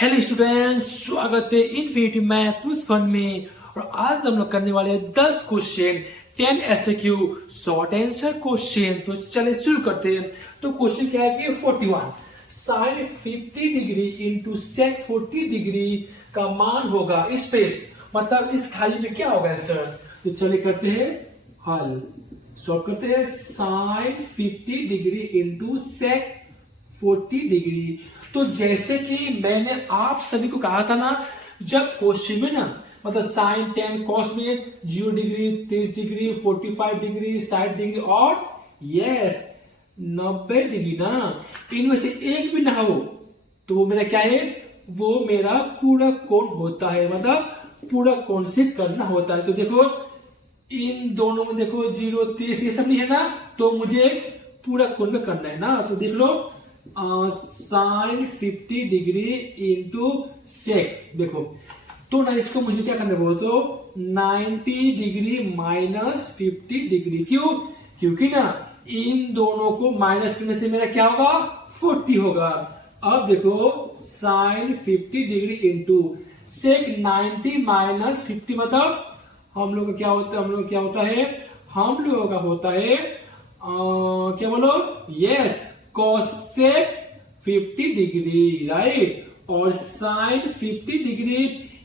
Hello students, स्वागत है infinity math with fun में। और आज हम लोग करने वाले हैं 10 question 10 SQ short answer question. तो चले शुरू करते हैं। तो क्वेश्चन क्या है कि 41 sine 50 degree into sec 40 degree का मान होगा स्पेस, मतलब इस खाली में क्या होगा आंसर। तो चले करते हैं हल, सॉल्व करते हैं। Sine 50 degree into sec 40 degree. तो जैसे कि मैंने आप सभी को कहा था ना, जब क्वेश्चन में ना मतलब साइन 10 कॉस में 0 डिग्री 30 डिग्री 45 डिग्री 60 डिग्री और यस 90 डिग्री ना, इनमें से एक भी ना हो तो वो मेरा क्या है, वो मेरा पूरा कोण होता है, मतलब पूरा कोण से करना होता है। तो देखो इन दोनों में देखो 0 30 ये सब नहीं है ना, तो मुझे पूरा कोण में करना है ना। तो देख लो साइन 50 डिग्री इंटू सेक, देखो तो ना इसको मुझे क्या करना है, तो 90 डिग्री माइनस 50 डिग्री। क्यों? क्योंकि ना इन दोनों को माइनस करने से मेरा क्या होगा, 40 होगा। अब देखो sine 50 degree into sec 90 minus 50, मतलब हम लोग का क्या होता है, हम लोगों का होता है क्या बोलो, यस कोसेक 50 डिग्री, राइट। और साइन 50 डिग्री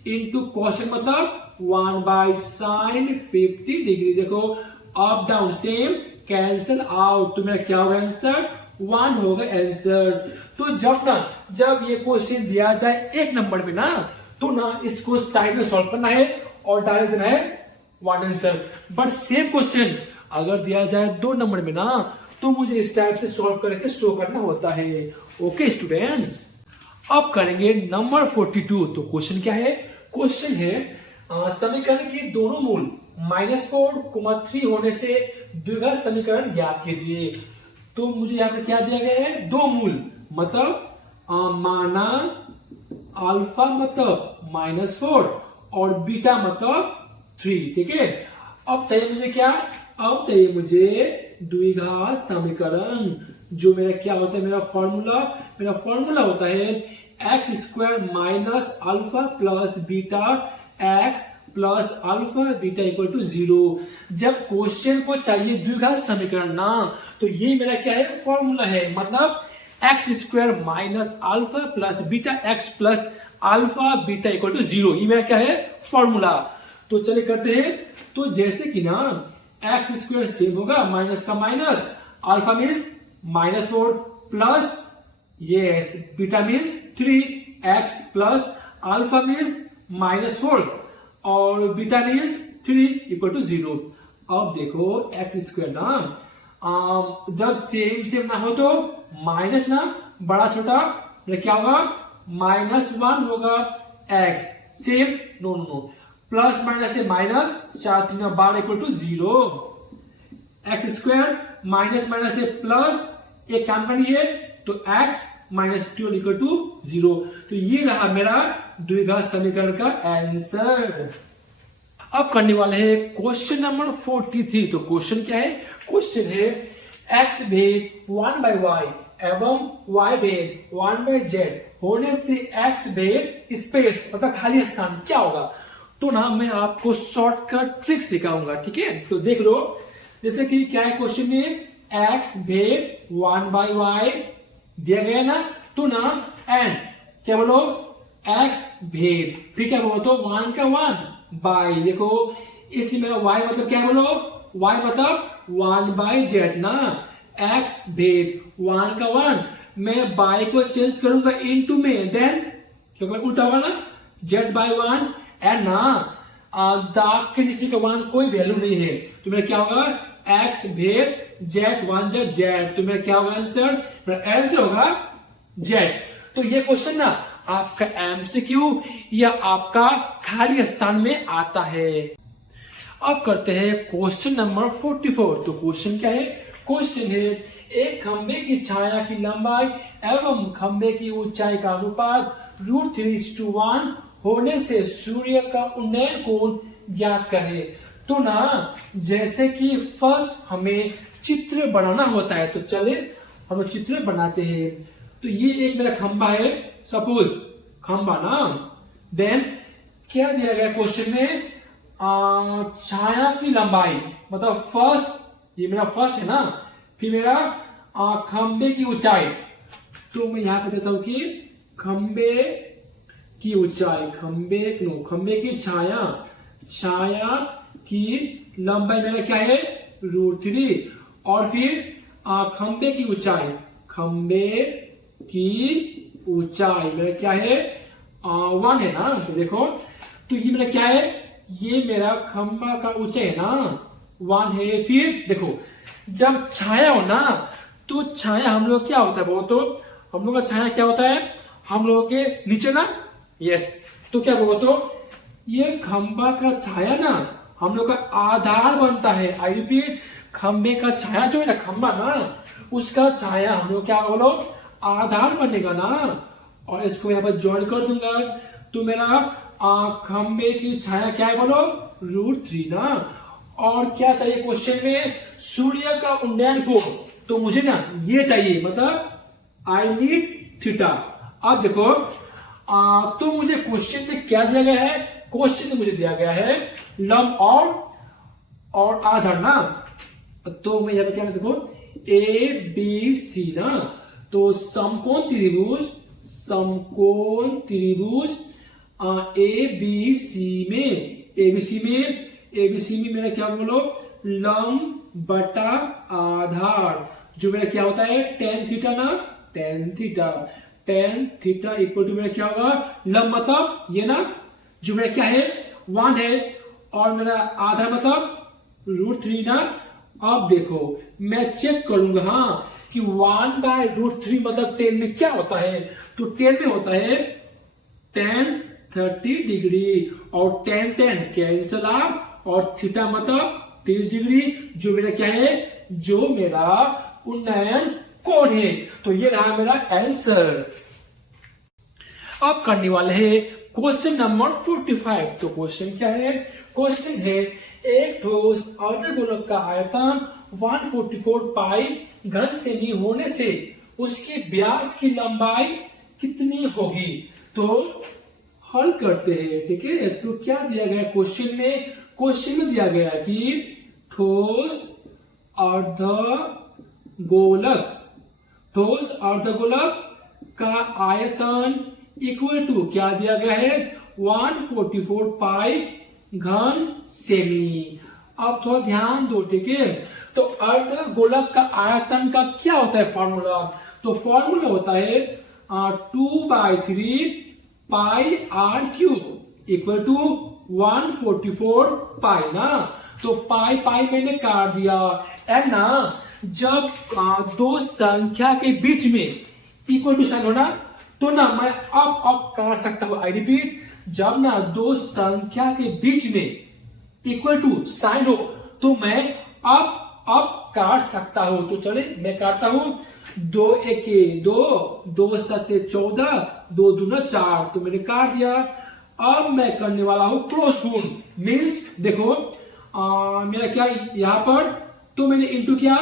इंटू कोसेक मतलब 1 बाई साइन 50 डिग्री। देखो up down same cancel out, तो मेरा क्या होगा आंसर, 1 होगा आंसर। तो जब ये क्वेश्चन दिया जाए 1 नंबर में ना, तो ना इसको साइड में सॉल्व करना है और डायरेक्ट देना है 1 आंसर। बट सेम क्वेश्चन अगर दिया जाए 2 नंबर में ना, तो मुझे इस टाइप से सॉल्व करके शो करना होता है। ओके स्टूडेंट्स, अब करेंगे नंबर 42। तो क्वेश्चन क्या है, क्वेश्चन है समीकरण की दोनों मूल -4, 3 होने से द्विघात समीकरण ज्ञात कीजिए। तो मुझे यहाँ पे क्या दिया गया है, दो मूल, मतलब माना अल्फा मतलब -4 और बीटा मतलब 3, ठीक है। अब चाहिए मुझे क्या, अब चाहिए मुझे द्विघात समीकरण, जो मेरा क्या होता है, मेरा फॉर्मूला होता है x square minus alpha plus beta x plus alpha beta equal to 0। जब क्वेश्चन को चाहिए द्विघात समीकरण ना, तो ये मेरा क्या है, फॉर्मूला है, मतलब x square minus alpha plus beta x plus alpha beta equal to 0, ये मेरा क्या है, फॉर्मूला। तो चले करते हैं। तो जैसे कि ना एक्स स्क्वायर सेम होगा माइनस का minus, alpha means -4 plus yes beta means 3x plus alpha means -4 और बीटा मीन्स 3 इक्वल टू 0। अब देखो एक्स स्क्वायर ना जब सेम ना हो तो माइनस ना बड़ा छोटा क्या होगा, -1 होगा x, same no plus minus से minus 4 3 12 equal to 0। X square minus से प्लस, एक काम करनी है तो x -12 इक्वल टू 0। तो ये रहा मेरा द्विघात समीकरण का आंसर। अब करने वाले हैं क्वेश्चन नंबर 43। तो क्वेश्चन क्या है, क्वेश्चन है x भेद 1 बाई वाई एवं y भेद 1 बाई जेड होने से x भेद स्पेस मतलब खाली स्थान क्या होगा। तो ना मैं आपको शॉर्टकट ट्रिक सिखाऊंगा, ठीक है। तो देख लो, जैसे कि क्या है क्वेश्चन में, x भेद 1 बाई वाई दिया गया ना, तो ना एंड क्या बोलो x भेद, फिर क्या बोलो तो 1 का 1 बाई, देखो इसलिए मेरा y मतलब क्या बोलो, y मतलब 1 बाई जेड ना, x भेद 1 का 1, मैं बाई को चेंज करूंगा इनटू में, देन क्या उल्टा होगा ना, z बाई 1 एंड ना दाग के नीचे का 1 कोई वैल्यू नहीं है, तो मेरा क्या होगा x भेद z 1 z, तो मेरा क्या होगा आंसर, मेरा आंसर होगा z। तो ये क्वेश्चन ना आपका एमसीक्यू या आपका खाली स्थान में आता है। अब करते हैं क्वेश्चन नंबर 44। तो क्वेश्चन क्या है, क्वेश्चन है एक खंबे की छाया की लंबाई एवं खंबे की ऊंचाई का अनुपात √3:1 होने से सूर्य का उन्नयन कोण ज्ञात करें। तो ना जैसे कि फर्स्ट हमें चित्र बनाना होता है, तो चले हम चित्र बनाते हैं। तो ये एक मेरा खंबा है, सपोज खंबा ना। देन क्या दिया गया क्वेश्चन में, छाया की लंबाई, मतलब फर्स्ट, ये मेरा फर्स्ट है ना, फिर मेरा खंबे की ऊंचाई, तो मैं यहां पे देता हूं कि खंबे की ऊंचाई, खंबे की छाया की लंबाई मेरा क्या है, √3, और फिर खंबे की ऊंचाई मेरा क्या है, 1 है ना। तो देखो, तो ये मेरा क्या है, ये मेरा खंबा का ऊंचाई है ना, 1 है। फिर देखो, जब छाया हो ना, तो छाया हम लोग क्या होता है, वो तो हम लोग का छाया क्या होता है, हम लोगों के नीचे ना, यस। तो क्या बोलो, तो ये खंबा का छाया ना हम लोग का आधार बनता है। आई रिपीट, खंबे का छाया जो है ना, खंबा ना, उसका छाया हम लोग क्या बोलो, आधार बनेगा ना। और इसको यहाँ पर ज्वाइन कर दूंगा, तो मेरा खंबे की छाया क्या है बोलो, √3 ना। और क्या चाहिए क्वेश्चन में, सूर्य का उन्नयन कोण, तो मुझे ना ये चाहिए, मतलब आई नीड थीटा। अब देखो, तो मुझे क्वेश्चन में क्या दिया गया है, क्वेश्चन में मुझे दिया गया है लंब और आधार ना। तो मैं यहां पे क्या, देखो ABC ना, तो समकोण त्रिभुज ABC में मेरा क्या बोलो, लंब बटा आधार, जो मेरा क्या होता है, tan थीटा ना, tan थीटा इक्वल टू मेरा क्या होगा, लंब मतलब ये ना, जो मेरा क्या है 1 है, और मेरा आधार मतलब √3 ना। अब देखो, मैं चेक करूंगा हाँ कि 1/√3 मतलब 10 में क्या होता है, तो 10 में होता है tan 30 डिग्री, और tan कैंसल आउट, और थीटा मतलब 30 डिग्री, जो मेरा क्या है, जो मेरा उन्नयन कोण है। तो ये रहा मेरा आंसर। अब करने वाले हैं क्वेश्चन नंबर 45। तो क्वेश्चन क्या है, क्वेश्चन है एक ठोस अर्धगोलक का आयतन 144 पाई घन सेमी होने से उसके व्यास की लंबाई कितनी होगी। तो हल करते हैं, ठीक है। तो क्या दिया गया क्वेश्चन में दिया गया कि ठोस अर्धगोलक का आयतन इक्वल टू क्या दिया गया है, 144 पाई घन सेमी। अब थोड़ा ध्यान दो, ठीक है। तो अर्धगोलक का आयतन का क्या होता है फॉर्मूला, तो फॉर्मूला होता है 2/3 पाई r³ इक्वल टू 144 पाई ना। तो पाई मैंने काट दिया, एंड ना जब दो संख्या के बीच में इक्वल टू साइन होना, तो ना मैं अब काट सकता हूं। आई रिपीट, जब ना दो संख्या के बीच में इक्वल टू साइन हो, तो मैं अब काट सकता हूं। तो चले मैं काटता हूं, 2 एके 2, 2 सत्ते 14, 2 दूना 4, तो मैंने काट दिया। अब मैं करने वाला हूं क्रॉस गुण, मीन्स देखो मेरा क्या यहां पर, तो मैंने इंटू किया,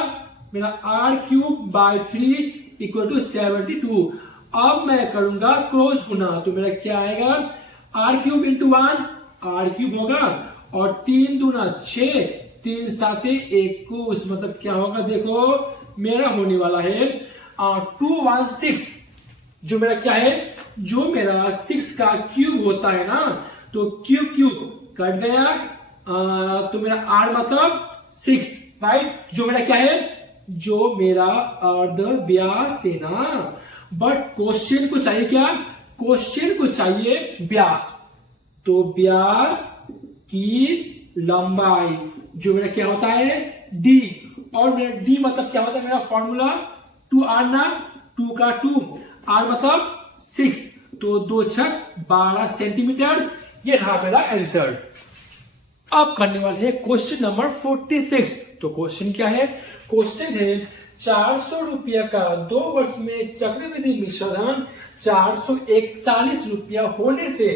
मेरा r³/3 इक्वल टू 72। अब मैं करूंगा क्रॉस गुना, तो मेरा क्या आएगा, r³ इंटू 1 r³ होगा, और 3 दूना 6, 3 साते 21, मतलब क्या होगा, देखो मेरा होने वाला है 216, जो मेरा क्या है, जो मेरा 6 का क्यूब होता है ना, तो क्यूब कट गया, तो मेरा r मतलब 6, राइट, जो मेरा क्या है, जो मेरा अर्ध व्यास है ना। बट क्वेश्चन को चाहिए क्या, क्वेश्चन को चाहिए व्यास, तो व्यास की लंबाई, जो मेरा क्या होता है d, और मेरा d मतलब क्या होता है, मेरा फॉर्मूला 2r ना, 2 का 2, r मतलब 6, तो 2 छक 12 सेंटीमीटर। ये रहा मेरा आंसर। अब करने वाले हैं क्वेश्चन नंबर 46। तो क्वेश्चन क्या है, क्वेश्चन है 400 रुपया का 2 वर्ष में चक्रवृद्धि मिश्रधन 441 रुपया होने से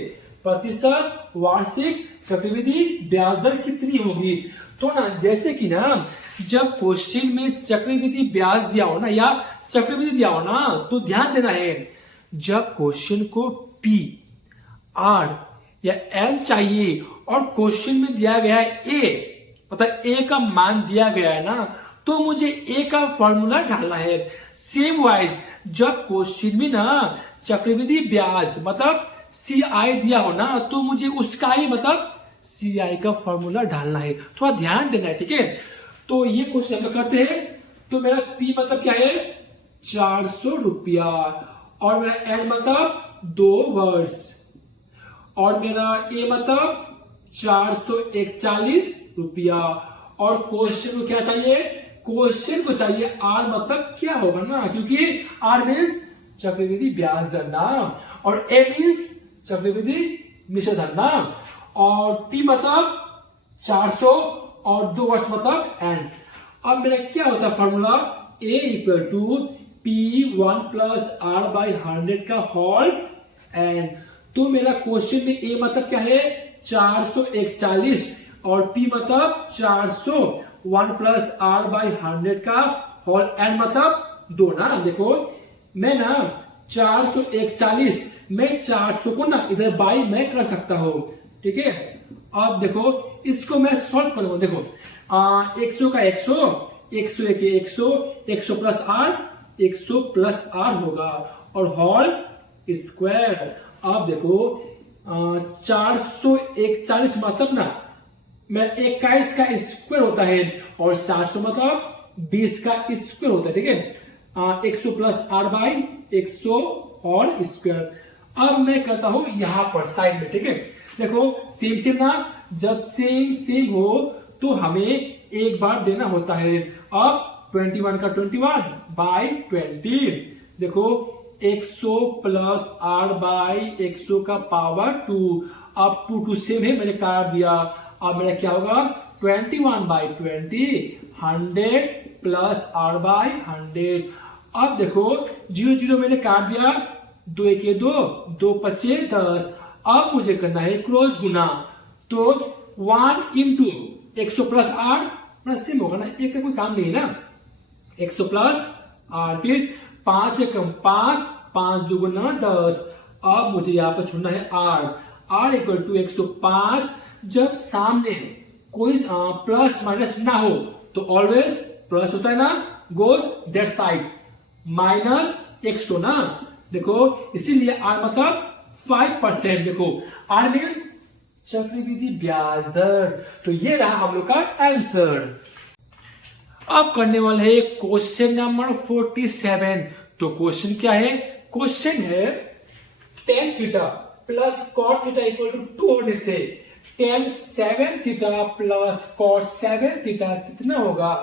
प्रतिशत वार्षिक चक्रवृद्धि ब्याज दर कितनी होगी। तो ना जैसे कि ना जब क्वेश्चन में चक्रवृद्धि ब्याज दिया हो ना, या चक्रवृद्धि दिया हो ना, तो ध्यान देना है, जब क्वेश्चन को P, R या N चाहिए और क्वेश्चन में दिया गया है A, मतलब A का मान दिया गया है ना, तो मुझे A का फॉर्मूला डालना है। सेम वाइज जब क्वेश्चन में ना चक्रवृद्धि ब्याज मतलब CI दिया हो ना, तो मुझे उसका ही मतलब CI का फॉर्मूला डालना है। थोड़ा ध्यान देना है, ठीक है। तो ये क्वेश्चन हम लोग करते हैं। तो मेरा P मतलब क्या है, 400 रुपया, और मेरा N मतलब 2 वर्ष, और मेरा A मतलब 441 रुपया, और क्वेश्चन को क्या चाहिए, क्वेश्चन को चाहिए R मतलब क्या होगा ना, क्योंकि R मीन्स चक्रवृद्धि ब्याज दर ना, और A मीन्स चक्रवृद्धि मिश्र धन ना, और P मतलब 400 और 2 वर्ष मतलब N। अब मेरा क्या होता है formula, A equal to P1 plus R by 100 का होल N। तो मेरा क्वेश्चन में A मतलब क्या है, 441, और P मतलब 401 प्लस R बाई 100 का होल N मतलब 2 ना। देखो मैं ना 441, मैं 400 को ना इधर बाई मैं कर सकता हूँ, ठीक है। अब देखो इसको मैं सॉल्व करूंगा। देखो 100 का 100, 101 के 100, 100 प्लस R, 100 प्लस R होगा, और होल स्क्वायर। अब देखो 441 मतलब ना मैं 21 का स्क्वायर होता है, और 400 मतलब 20 का स्क्वायर होता है, ठीक है। 100 plus R by 100 whole square. अब मैं करता हूं यहां पर साइड में, ठीक है। देखो सेम सेम ना, जब सेम सेम हो तो हमें एक बार देना होता है। अब 21 का 21 बाई 20, देखो 100 प्लस R बाई 100 का पावर 2, अब 2 सेम है, मैंने काट दिया। अब मेरा क्या होगा, 21 बाई 20, 100 प्लस R बाई 100। अब देखो 0 0 मैंने काट दिया, 2 1 2, 2 5 10। अब मुझे करना है क्रॉस गुना, तो 1 इंटू 100 प्लस R सेम होगा ना, एक का कोई काम नहीं है ना। 100 प्लस R, फिर 5 एकम 5, 5 दुगुना 10। अब मुझे यहाँ पर चुनना है R इक्वल टू 105। जब सामने कोई प्लस माइनस ना हो तो ऑलवेज प्लस होता है ना, गोज दैट साइड, माइनस 100 ना। देखो इसीलिए R मतलब 5%। देखो R मीन्स चक्रवृद्धि ब्याज दर। तो ये रहा हम लोग का आंसर। अब करने वाले हैं क्वेश्चन नंबर 47। तो क्वेश्चन क्या है, क्वेश्चन है tan theta plus cot theta equal to 2 होने से tan 7 theta plus cot 7 theta कितना होगा।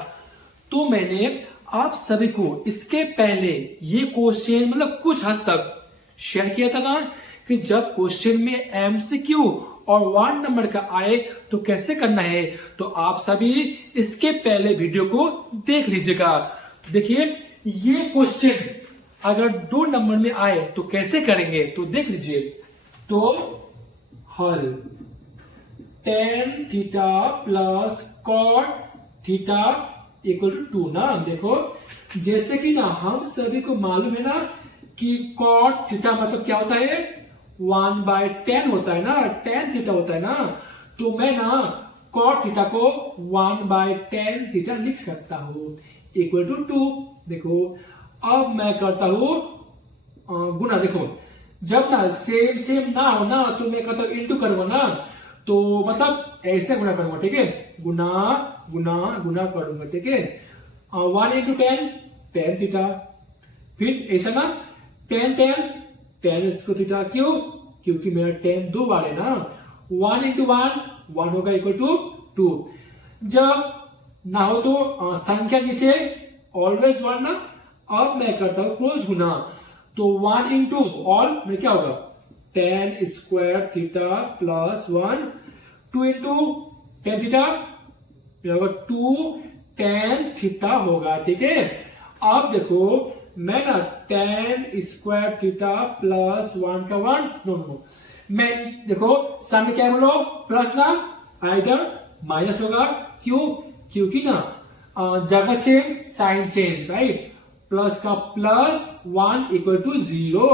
तो मैंने आप सभी को इसके पहले ये क्वेश्चन मतलब कुछ हद तक शेयर किया था ना, कि जब क्वेश्चन में एमसीक्यू और 1 नंबर का आए तो कैसे करना है। तो आप सभी इसके पहले वीडियो को देख लीजिएगा। देखिए ये क्वेश्चन अगर 2 नंबर में आए तो कैसे करेंगे, तो देख लीजिए। तो हल tan theta plus cot theta equal to 2 ना। देखो जैसे कि ना हम सभी को मालूम है ना कि cot थीटा मतलब क्या होता है, 1/10 होता है ना, tan थीटा होता है ना। तो मैं ना cot थीटा को 1/10 थीटा लिख सकता हूं इक्वल टू 2। देखो अब मैं करता हूं गुना। देखो जब ना सेम सेम ना हो ना तो मैं करता हूं इंटू करूंगा ना, तो मतलब ऐसे गुना करूंगा, ठीक है। गुना गुना गुना करूंगा, ठीक है। 1 इंटू 10 tan थीटा, फिर ऐसा ना tan इसको थीटा, क्यों, क्योंकि मेरा tan 2 बार है ना। 1 इंटू 1 होगा इक्वल टू 2। जब ना हो तो संख्या नीचे ऑलवेज 1 ना। अब मैं करता हूं क्रॉस गुना, तो 1 इंटू ऑल में क्या होगा, tan square theta plus 1, 2 into tan theta होगा 2 tan थीटा होगा, ठीक है। अब देखो मैं ना tan स्क्वायर थीटा प्लस 1 का 1 नो मैं देखो सामने क्या बोलो प्लस ना, आइदर माइनस होगा, क्यों, क्योंकि ना जगह change sign change, right. Plus का प्लस 1 इक्वल टू 0।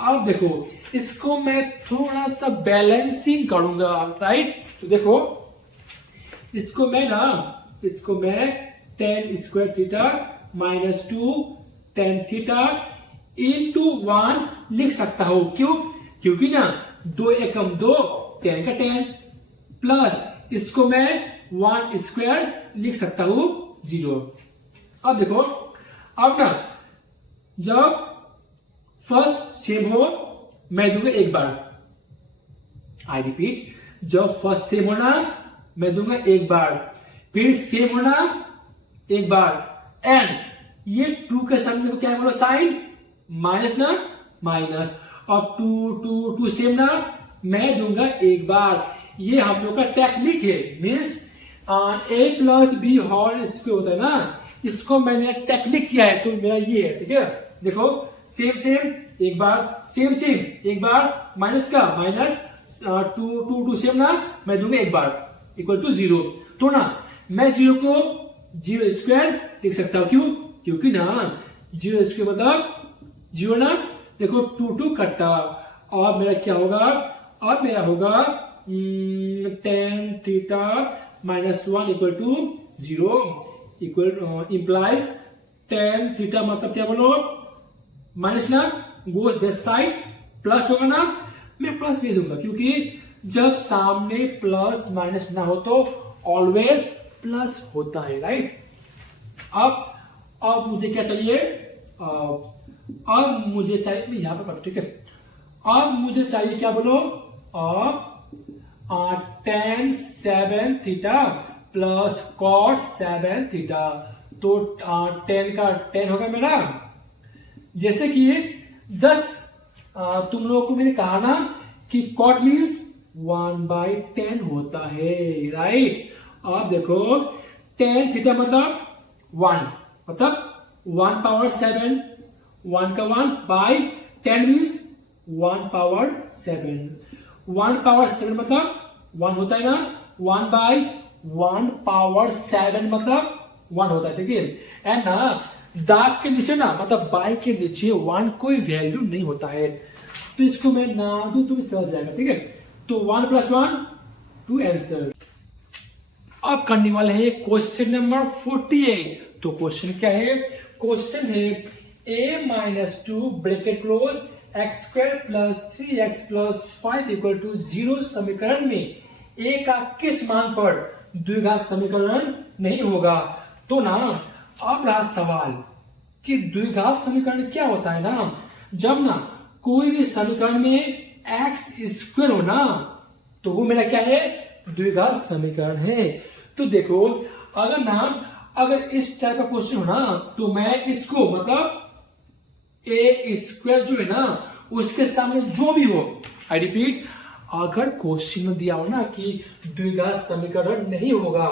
अब देखो इसको मैं थोड़ा सा बैलेंसिंग करूंगा, राइट। तो देखो इसको मैं tan square theta minus 2 tan theta into 1 लिख सकता हूं। क्यों? क्योंकि ना 2 एकम 2 tan का tan प्लस इसको मैं 1 स्क्वायर लिख सकता हूं 0। अब देखो, अब ना जब फर्स्ट सेम हो मैं दूंगा एक बार, आई रिपीट, जब फर्स्ट सेम होना मैं दूंगा एक बार, फिर सेम होना एक बार, एंड ये 2 के सामने को क्या बोलो साइन माइनस ना माइनस, और 2 सेम ना मैं दूंगा एक बार। ये हम लोग का टेक्निक है, means a plus b whole square होता है ना, इसको मैंने टेक्निक किया है, तो मेरा ये है, ठीक है। देखो सेम सेम एक बार, सेम सेम एक बार, माइनस का माइनस, 2 सेम ना मैं दूंगा एक बार, इक्वल टू 0। तो ना मैं 0 को 0 स्क्वायर लिख सकता हूं। क्यों? क्योंकि ना 0 स्क्वायर मतलब 0 ना, देखो 2 कट्टा, और मेरा क्या होगा, अब मेरा होगा tan theta minus 1 equal to 0 equal implies tan theta मतलब क्या बोलो, माइनस ना गोज दिस साइड, प्लस होगा ना, मैं प्लस दे दूंगा, क्योंकि जब सामने प्लस माइनस ना हो तो ऑलवेज प्लस होता है, राइट। अब मुझे क्या चाहिए, अब मुझे चाहिए, मैं यहां पर, ठीक है, अब मुझे चाहिए क्या बोलो, अब tan 7 theta plus cot 7 theta, तो tan का tan होगा मेरा, जैसे कि तुम लोगों को मैंने कहा ना कि cot मीन्स 1/10 होता है, राइट। अब देखो tan थीटा मतलब 1, मतलब 1 पावर 7, 1 का 1 बाई 10 मीन्स 1 पावर 7, 1 पावर 7 मतलब 1 होता है ना, 1 बाई 1 पावर 7 मतलब 1 होता है, ठीक है। एंड ना दाग के नीचे ना, मतलब बाई के नीचे 1 कोई वैल्यू नहीं होता है, तो इसको मैं ना दूं तो चल जाएगा, ठीक है। तो 1 + 1 2 आंसर। अब करने वाले हैं क्वेश्चन नंबर 48। तो क्वेश्चन क्या है, क्वेश्चन है a - 2 bracket close x² + 3x + 5 = 0 समीकरण में a का किस मान पर द्विघात समीकरण नहीं होगा। तो ना अब रहा सवाल कि द्विघात समीकरण क्या होता है ना, जब ना कोई भी समीकरण में x² हो ना, तो वो मेरा क्या है, द्विघात समीकरण है। तो देखो अगर इस टाइप का क्वेश्चन हो ना, तो मैं इसको मतलब a² जो है ना उसके सामने जो भी हो, आई रिपीट, अगर क्वेश्चन में दिया हो ना कि द्विघात समीकरण नहीं होगा,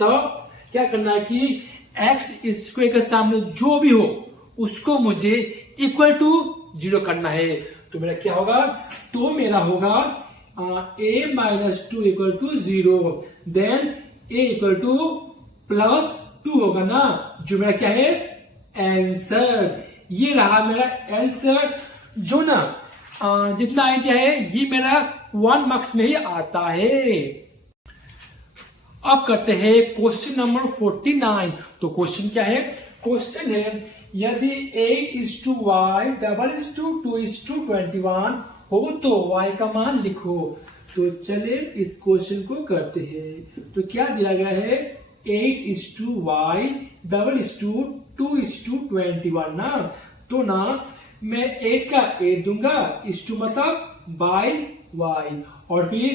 तब क्या करना है कि x² के सामने जो भी हो उसको मुझे इक्वल टू 0 करना है। तो मेरा क्या होगा, तो मेरा होगा a - 2 = 0, देन a = +2 होगा ना, जो मेरा क्या है आंसर। ये रहा मेरा आंसर, जो ना जितना आइडिया है ये मेरा 1 मार्क्स में ही आता है। अब करते हैं क्वेश्चन नंबर 49। तो क्वेश्चन क्या है, क्वेश्चन है यदि 8:y = 2:21 हो तो y का मान लिखो। तो चले इस क्वेश्चन को करते हैं। तो क्या दिया गया है, 8:y = 2:21 ना, तो ना मैं 8 का 8 दूंगा, इस टू मतलब बाई y, और फिर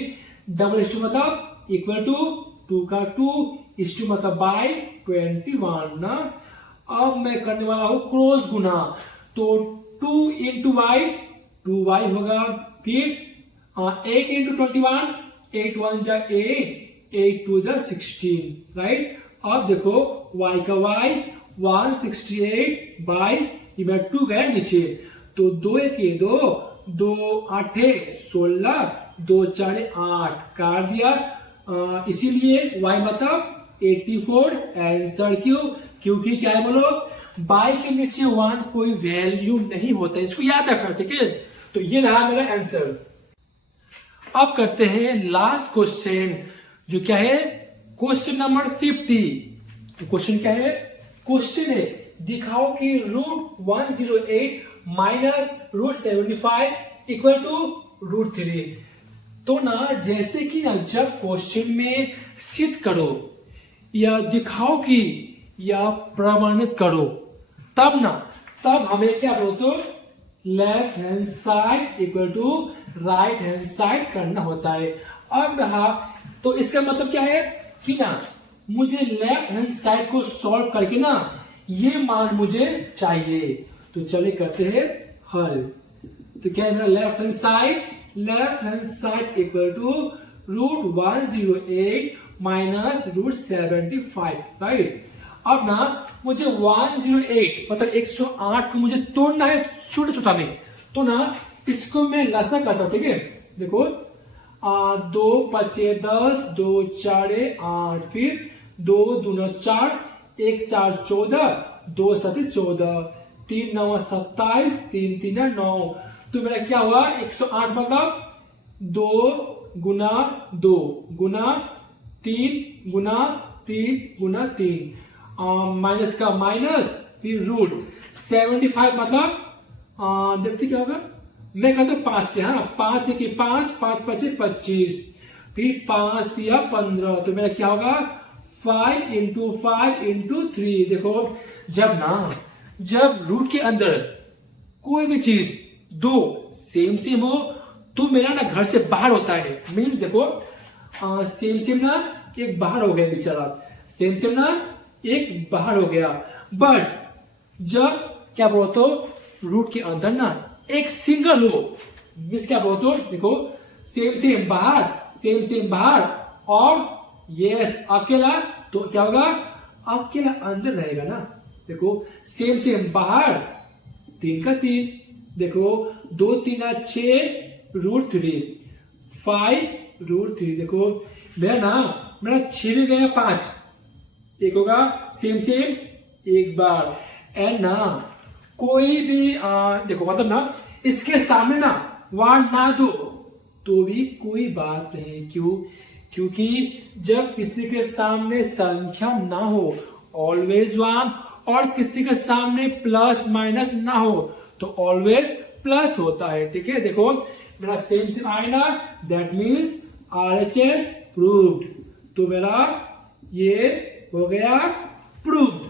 डबल इस टू मतलब इक्वल टू 2 का 2, इस टू मतलब बाई 21 ना। अब मैं करने वाला हूं क्रॉस गुना, तो 2 × y 2y होगा, फिर 8 × 21, 8 1 जा 8, 8 2 जा 16, राइट। अब देखो y का y 168 बाई ये मेरा 2 गया नीचे, तो 2 1 2, 2 8 16, 2 4 8 काट दिया, इसीलिए y मतलब 84 आंसर। क्योंकि क्या है बोलो, बाई के नीचे 1 कोई वैल्यू नहीं होता, इसको याद रखना, ठीक है। तो ये रहा मेरा आंसर। अब करते हैं लास्ट क्वेश्चन, जो क्या है क्वेश्चन नंबर 50। तो क्वेश्चन क्या है, क्वेश्चन है दिखाओ कि √108 माइनस √75 इक्वल टू √3। तो ना जैसे कि ना जब क्वेश्चन में सिद्ध करो या दिखाओ कि या प्रमाणित करो, तब हमें क्या बोलते हो, left hand side equal to right hand side करना होता है। अब रहा, तो इसका मतलब क्या है कि ना मुझे लेफ्ट हैंड साइड को सॉल्व करके ना ये मान मुझे चाहिए। तो चलिए करते हैं हल। तो क्या है मेरा left hand side equal to √108 minus √75, right. अब ना मुझे 108 मतलब 108 को मुझे तोड़ना है छोटा छोटा में। तो ना इसको मैं लसा करता हूं, ठीक है। देखो 2 5 10, 2 4 8, फिर 2 2 4, 1 4 14, 2 7 14, 3 9 27, 3 3 9। तो मेरा क्या हुआ 108 मतलब 2 गुना 2 गुना 3 गुना 3 गुना 3, माइनस का माइनस, फिर रूट 75 मतलब देखते क्या होगा, मैं कहता हूँ 5 से, हाँ 5 की 5 5 5 25, फिर 5 दिया 15। तो मेरा क्या होगा 5 इंटू 5 इंटू 3। देखो जब रूट के अंदर कोई भी चीज दो सेम हो तो मेरा ना घर से बाहर होता है। मीन्स देखो सेम ना एक बाहर हो गया बेचारा, सेम ना एक बाहर हो गया। बट जब क्या बोलते हो रूट के अंदर ना एक सिंगल हो, मीन्स क्या बोलते हो, देखो सेम बाहर और यस अकेला, तो क्या होगा अकेला अंदर रहेगा ना। देखो सेम बाहर 3 का 3, देखो 2 3 6 √3, 5 √3। देखो मेरा 6 में गया 5, एक होगा सेम एक बार। एंड ना कोई भी देखो मतलब ना इसके सामने ना 1 ना दो तो भी कोई बात नहीं। क्योंकि जब किसी के सामने संख्या ना हो ऑलवेज 1, और किसी के सामने प्लस माइनस ना हो तो ऑलवेज प्लस होता है, ठीक है। देखो मेरा सेम आए ना, दैट मीन्स RHS प्रूव्ड। तो मेरा ये हो गया प्रूव्ड।